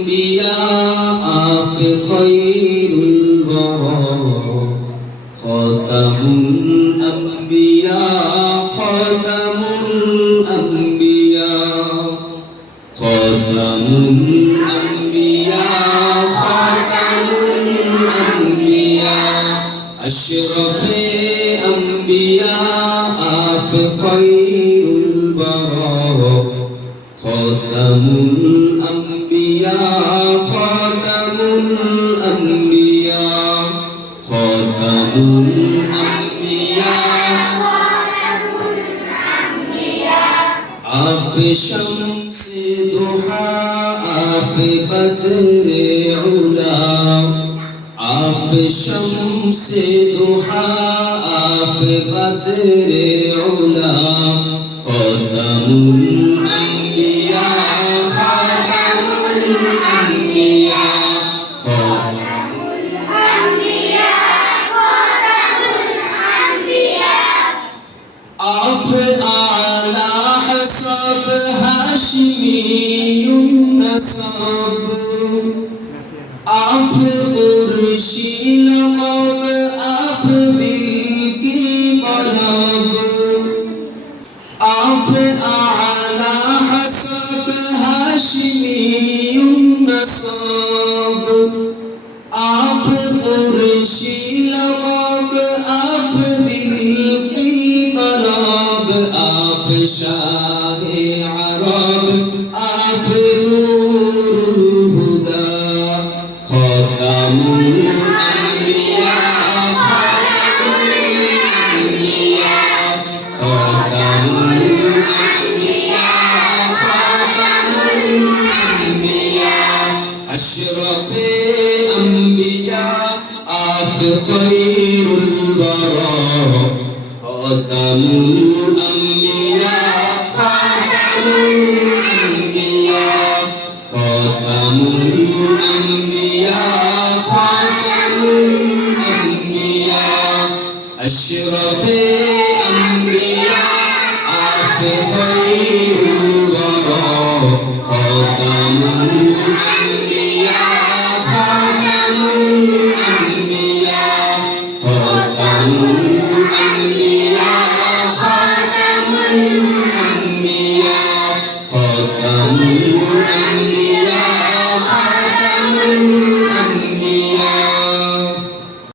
أنبياء في خير الورى خاتم الأنبياء خاتم الأنبياء خاتم الأنبياء خاتم الأنبياء أشرف أنبياء في خير البراء খতমুল আম্বিয়া খতমুল আম্বিয়া খতমুল আম্বিয়া আফ শামসে দুহা আফ বদরে উলা আফ শামসে দুহা আফ বদরে উলা খতমুল أف على حسب هاشمي نسب أف قرشي لقب أف ملكي طلب أف على حسب هاشمي نسب أف قرشي لقب أف ملكي শাহে আরব আফরুল হুদা কদামুল আমলিয়া কদামুল আমলিয়া কদামুল আমলিয়া কদামুল আমলিয়া আশরাফে আমলিয়া আফ খৈরুল বরা কদামুল Jesus.